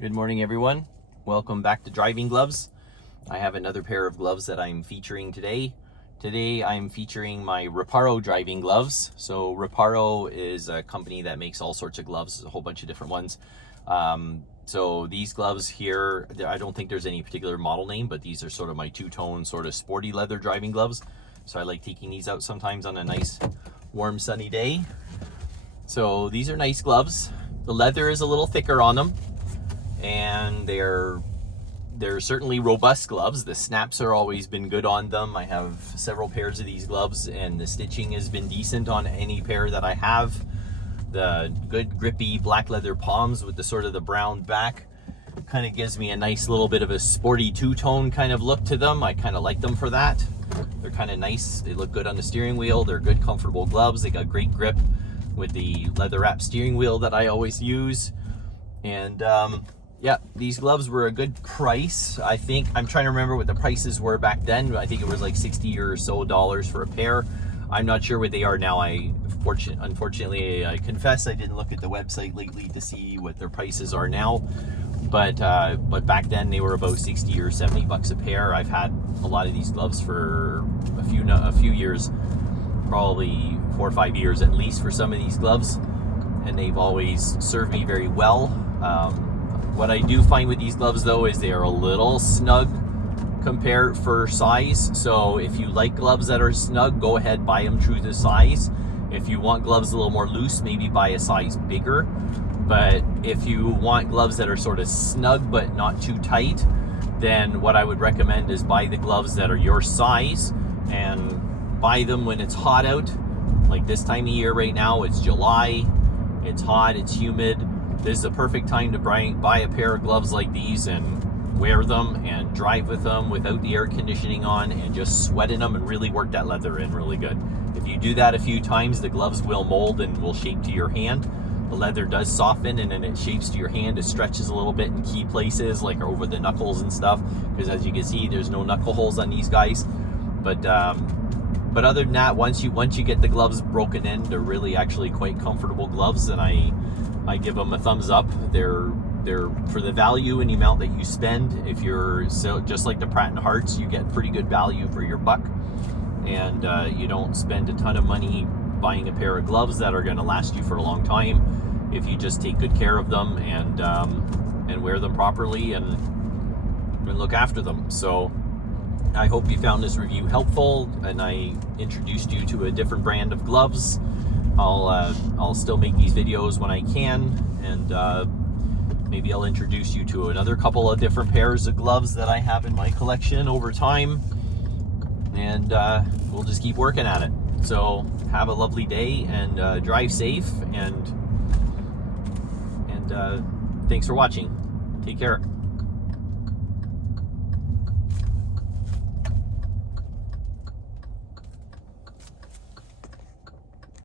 Good morning, everyone. Welcome back to Driving Gloves. I have another pair of gloves that I'm featuring today. Today I'm featuring my Riparo driving gloves. So Riparo is a company that makes all sorts of gloves, a whole bunch of different ones. So these gloves here, I don't think there's any particular model name, but these are sort of my two-tone sort of sporty leather driving gloves. So I like taking these out sometimes on a nice warm sunny day. So these are nice gloves. The leather is a little thicker on them, and they're certainly robust gloves. The snaps are always been good on them. I have several pairs of these gloves, and the stitching has been decent on any pair that I have. The good grippy black leather palms with the sort of the brown back kind of gives me a nice little bit of a sporty two-tone kind of look to them. I kind of like them for that. They're kind of nice. They look good on the steering wheel. They're good, comfortable gloves. They got great grip with the leather wrap steering wheel that I always use. And yeah, these gloves were a good price. I think, I'm trying to remember what the prices were back then. I think it was like $60 or so for a pair. I'm not sure what they are now. Unfortunately, I confess I didn't look at the website lately to see what their prices are now. But back then they were about 60 or 70 bucks a pair. I've had a lot of these gloves for a few years, probably 4 or 5 years at least for some of these gloves, and they've always served me very well. What I do find with these gloves though is they are a little snug compared for size. So if you like gloves that are snug, go ahead, buy them true to size. If you want gloves a little more loose, maybe buy a size bigger. But if you want gloves that are sort of snug but not too tight, then what I would recommend is buy the gloves that are your size, and buy them when it's hot out. Like this time of year right now, it's July, it's hot, it's humid. This is the perfect time to buy a pair of gloves like these and wear them and drive with them without the air conditioning on, and just sweat in them and really work that leather in really good. If you do that a few times, the gloves will mold and will shape to your hand. The leather does soften, and then it shapes to your hand. It stretches a little bit in key places, like over the knuckles and stuff, because as you can see, there's no knuckle holes on these guys. But other than that, once you get the gloves broken in, they're really actually quite comfortable gloves, and I give them a thumbs up. They're for the value and the amount that you spend. If you're just like the Pratt & Harts, you get pretty good value for your buck, and you don't spend a ton of money buying a pair of gloves that are going to last you for a long time if you just take good care of them and wear them properly and look after them. So I hope you found this review helpful, and I introduced you to a different brand of gloves. I'll still make these videos when I can, and maybe I'll introduce you to another couple of different pairs of gloves that I have in my collection over time, and we'll just keep working at it. So have a lovely day, and drive safe, and thanks for watching. Take care.